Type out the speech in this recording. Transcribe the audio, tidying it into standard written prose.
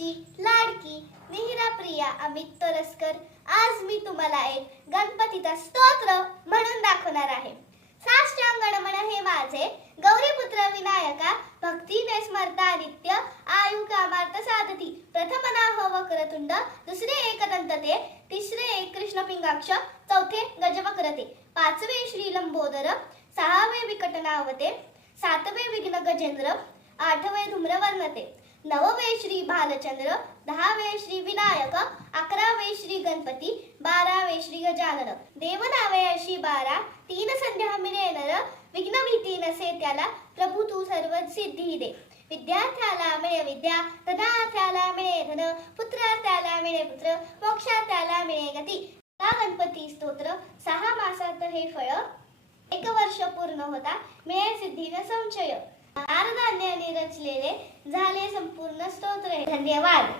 तुमची लाडकी मिहिरा प्रिया अमित तरस्कर। आज मी तुम्हाला एक गणपतीचा स्तोत्र म्हणून दाखवणार आहे। साष्टांग गणमन हे माझे गौरीपुत्र विनायका, भक्तीने स्मरता नित्य आयु कामार्थ साधती। प्रथम नाह वक्रतुंड, दुसरे एकदंत ते, तिसरे एक कृष्ण पिंगाक्ष, चौथे गजवक्रते, पाचवे श्री लंबोदर, सहावे विकटनावते, सातवे विघ्न गजेंद्र, आठवे धूम्रवर्णते, नववे श्री भालचंद्र, दहावे श्री विनायक, अकरावे श्री गणपती, बारावे श्री गजानन। देवनावे अशी 12, तीन संध्या मिळे नर, विघ्न भीती नसे त्याला, प्रभू तू सर्व सिद्धी दे। विद्यार्थ्याला मिळे विद्या, धनार्थ्याला मिळे धन, पुत्रार्थ्याला मिळे पुत्र, मोक्षार्थ्याला मिळे गती। हा गणपती स्तोत्र 6 मासात हे फळ, 1 वर्ष पूर्ण होता मिळे सिद्धी न संशय। नारदांनी रचलेले झाले संपूर्ण स्तोत्र। धन्यवाद।